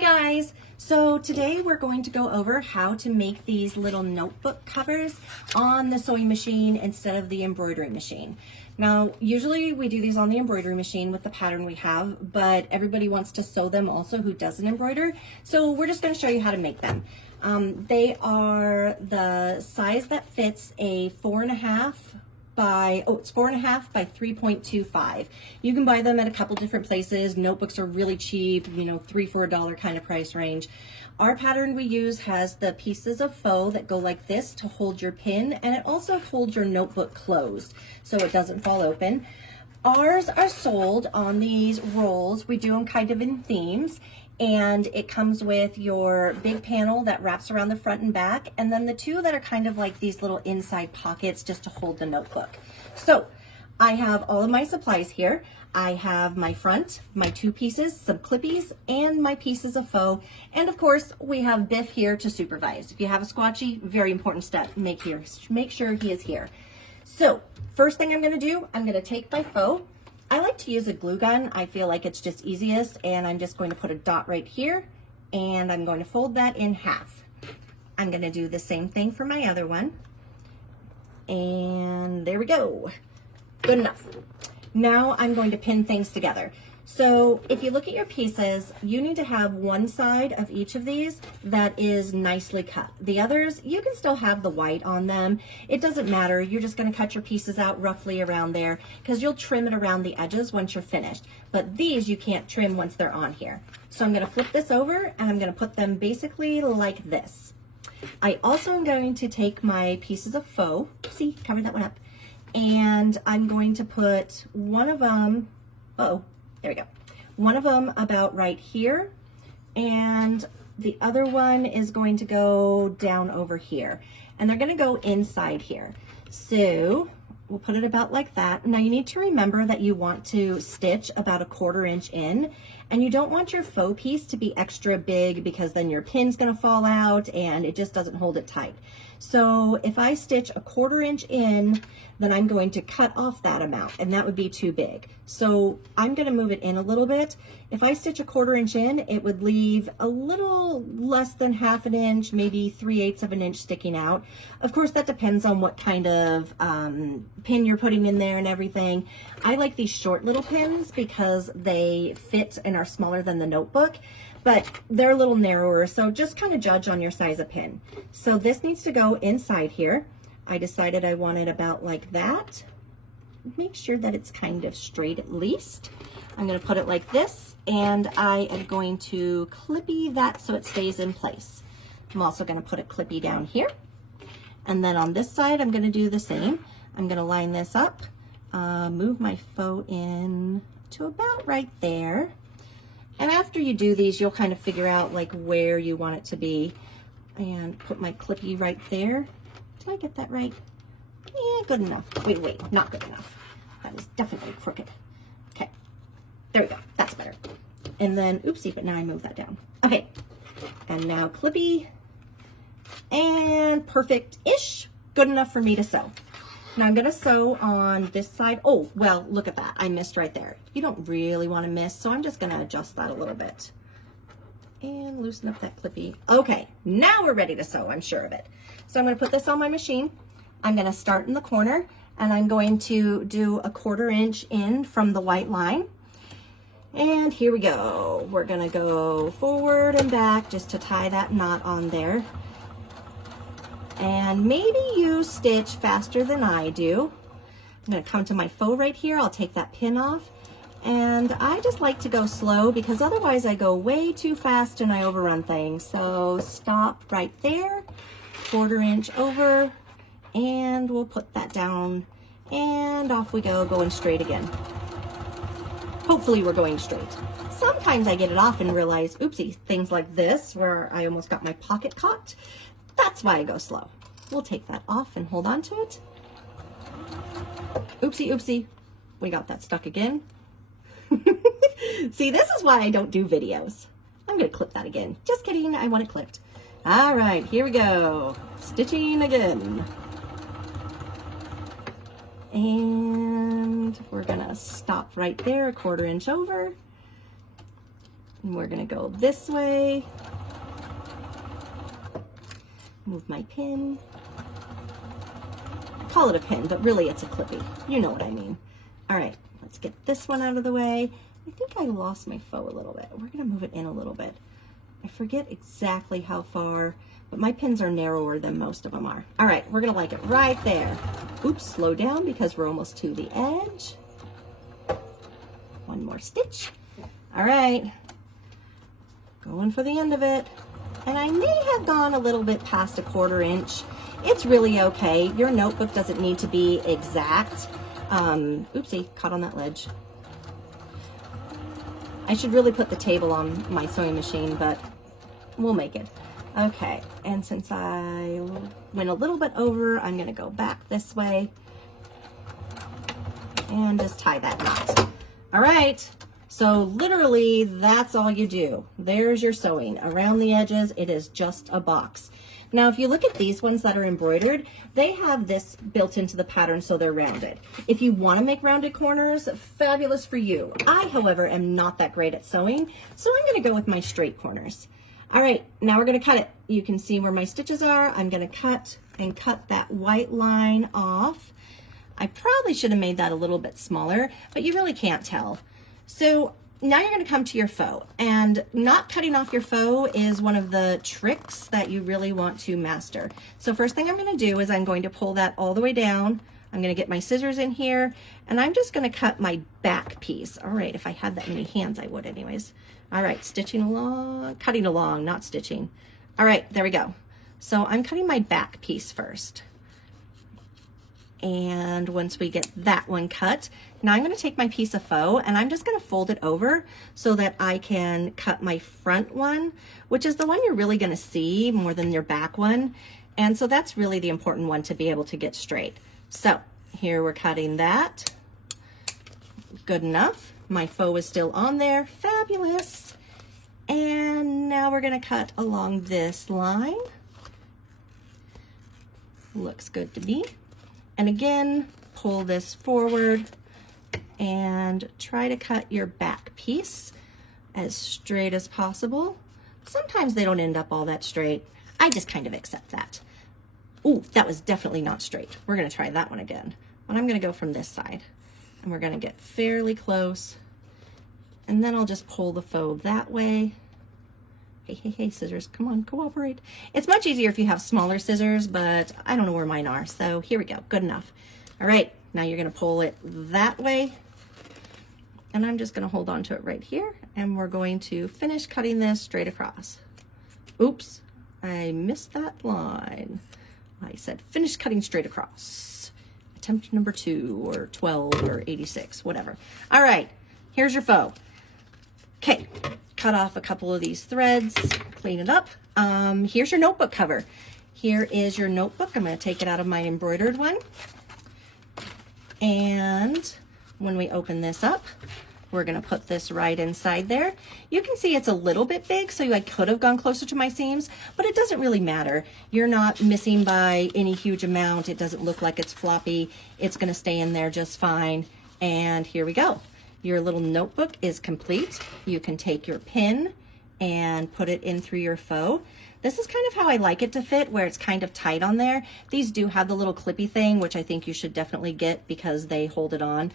guys, so today we're going to go over how to make these little notebook covers on the sewing machine instead of the embroidery machine. Now usually we do these on the embroidery machine with the pattern we have, but everybody wants to sew them also who doesn't embroider, so we're just going to show you how to make them. They are the size that fits a 4.5 by, it's 4.5 by 3.25. You can buy them at a couple different places. Notebooks are really cheap, you know, $3-4 kind of price range. Our pattern we use has the pieces of faux that go like this to hold your pin, and it also holds your notebook closed so it doesn't fall open. Ours are sold on these rolls. We do them kind of in themes, and it comes with your big panel that wraps around the front and back, and then the two that are kind of like these little inside pockets just to hold the notebook. So I have all of my supplies here. I have my front, my two pieces, some clippies, and my pieces of faux. And of course, we have Biff here to supervise. If you have a squatchy, very important step, make sure he is here. So first thing I'm gonna do, I'm gonna take my faux. I like to use a glue gun. I feel like it's just easiest, and I'm just going to put a dot right here, and I'm going to fold that in half. I'm gonna do the same thing for my other one. And there we go. Good enough. Now I'm going to pin things together. So if you look at your pieces, you need to have one side of each of these that is nicely cut. The others, you can still have the white on them. It doesn't matter. You're just going to cut your pieces out roughly around there because you'll trim it around the edges once you're finished. But these you can't trim once they're on here. So I'm going to flip this over and I'm going to put them basically like this. I also am going to take my pieces of faux, see, cover that one up, and I'm going to put one of them, there we go. One of them about right here, and the other one is going to go down over here. And they're gonna go inside here. So we'll put it about like that. Now you need to remember that you want to stitch about 1/4 inch in, and you don't want your faux piece to be extra big because then your pin's gonna fall out and it just doesn't hold it tight. So if I stitch 1/4 inch in, then I'm going to cut off that amount, and that would be too big. So I'm gonna move it in a little bit. If I stitch 1/4 inch in, it would leave a little less than 1/2 inch, maybe 3/8 of an inch sticking out. Of course, that depends on what kind of pin you're putting in there and everything. I like these short little pins because they fit and are smaller than the notebook, but they're a little narrower, so just kind of judge on your size of pin. So this needs to go inside here. I decided I want it about like that. Make sure that it's kind of straight at least. I'm going to put it like this, and I am going to clippy that so it stays in place. I'm also going to put a clippy down here. And then on this side, I'm going to do the same. I'm going to line this up, move my faux in to about right there. And after you do these, you'll kind of figure out like where you want it to be. And put my clippy right there. Did I get that right? Yeah, good enough. Wait, not good enough. That was definitely crooked. Okay, there we go. That's better. And then, oopsie, but now I moved that down. Okay, and now clippy. And perfect-ish. Good enough for me to sew. Now I'm gonna sew on this side. Oh, well, look at that. I missed right there. You don't really want to miss, so I'm just gonna adjust that a little bit. And loosen up that clippy. Okay, now we're ready to sew, I'm sure of it. So I'm gonna put this on my machine. I'm gonna start in the corner, and I'm going to do 1/4 inch in from the white line. And here we go. We're gonna go forward and back just to tie that knot on there. And maybe you stitch faster than I do. I'm gonna come to my faux right here. I'll take that pin off. And I just like to go slow because otherwise I go way too fast and I overrun things. So stop right there, 1/4 inch over, and we'll put that down, and off we go, going straight again. Hopefully we're going straight. Sometimes I get it off and realize, oopsie, things like this where I almost got my pocket caught. That's why I go slow. We'll take that off and hold on to it. Oopsie, we got that stuck again. See, this is why I don't do videos. I'm gonna clip that again. Just kidding, I want it clipped. All right, here we go. Stitching again. And we're gonna stop right there, 1/4 inch over. And we're gonna go this way. Move my pin. Call it a pin, but really it's a clippy. You know what I mean. All right, let's get this one out of the way. I think I lost my faux a little bit. We're gonna move it in a little bit. I forget exactly how far, but my pins are narrower than most of them are. All right, we're gonna like it right there. Oops, slow down because we're almost to the edge. One more stitch. All right, going for the end of it. And I may have gone a little bit past a 1/4 inch. It's really okay. Your notebook doesn't need to be exact. Oopsie, caught on that ledge. I should really put the table on my sewing machine, but we'll make it. Okay, and since I went a little bit over, I'm gonna go back this way and just tie that knot. All right, so literally that's all you do. There's your sewing. Around the edges, it is just a box. Now, if you look at these ones that are embroidered, they have this built into the pattern so they're rounded. If you want to make rounded corners, fabulous for you. I, however, am not that great at sewing, so I'm going to go with my straight corners. All right, now we're going to cut it. You can see where my stitches are. I'm going to cut that white line off. I probably should have made that a little bit smaller, but you really can't tell. So now you're going to come to your faux, and not cutting off your faux is one of the tricks that you really want to master. So first thing I'm going to do is I'm going to pull that all the way down. I'm going to get my scissors in here, and I'm just going to cut my back piece. All right, if I had that many hands, I would anyways. All right, stitching along, cutting along, not stitching. All right, there we go. So I'm cutting my back piece first. And once we get that one cut, now I'm going to take my piece of faux and I'm just going to fold it over so that I can cut my front one, which is the one you're really going to see more than your back one. And so that's really the important one to be able to get straight. So here we're cutting that. Good enough. My faux is still on there. Fabulous. And now we're going to cut along this line. Looks good to me. And again, pull this forward and try to cut your back piece as straight as possible. Sometimes they don't end up all that straight. I just kind of accept that. Ooh, that was definitely not straight. We're gonna try that one again. But I'm gonna go from this side and we're gonna get fairly close. And then I'll just pull the faux that way. Hey, scissors, come on, cooperate. It's much easier if you have smaller scissors, but I don't know where mine are. So here we go, good enough. All right, now you're gonna pull it that way. And I'm just gonna hold on to it right here. And we're going to finish cutting this straight across. Oops, I missed that line. I said finish cutting straight across. Attempt number 2 or 12 or 86, whatever. All right, here's your faux. Okay, cut off a couple of these threads, clean it up. Here's your notebook cover. Here is your notebook. I'm going to take it out of my embroidered one. And when we open this up, we're going to put this right inside there. You can see it's a little bit big, so I could have gone closer to my seams, but it doesn't really matter. You're not missing by any huge amount. It doesn't look like it's floppy. It's going to stay in there just fine. And here we go. Your little notebook is complete. You can take your pin and put it in through your faux. This is kind of how I like it to fit, where it's kind of tight on there. These do have the little clippy thing, which I think you should definitely get because they hold it on.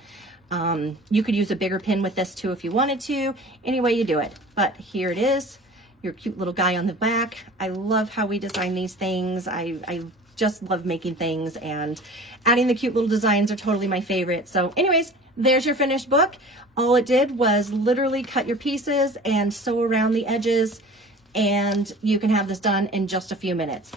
You could use a bigger pin with this too if you wanted to. Any way you do it. But here it is, your cute little guy on the back. I love how we design these things. I just love making things, and adding the cute little designs are totally my favorite. So anyways, there's your finished book. All it did was literally cut your pieces and sew around the edges, and you can have this done in just a few minutes.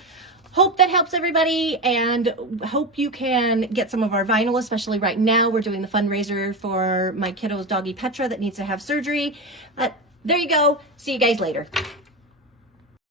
Hope that helps everybody, and hope you can get some of our vinyl, especially right now. We're doing the fundraiser for my kiddo's doggy Petra that needs to have surgery. There you go. See you guys later.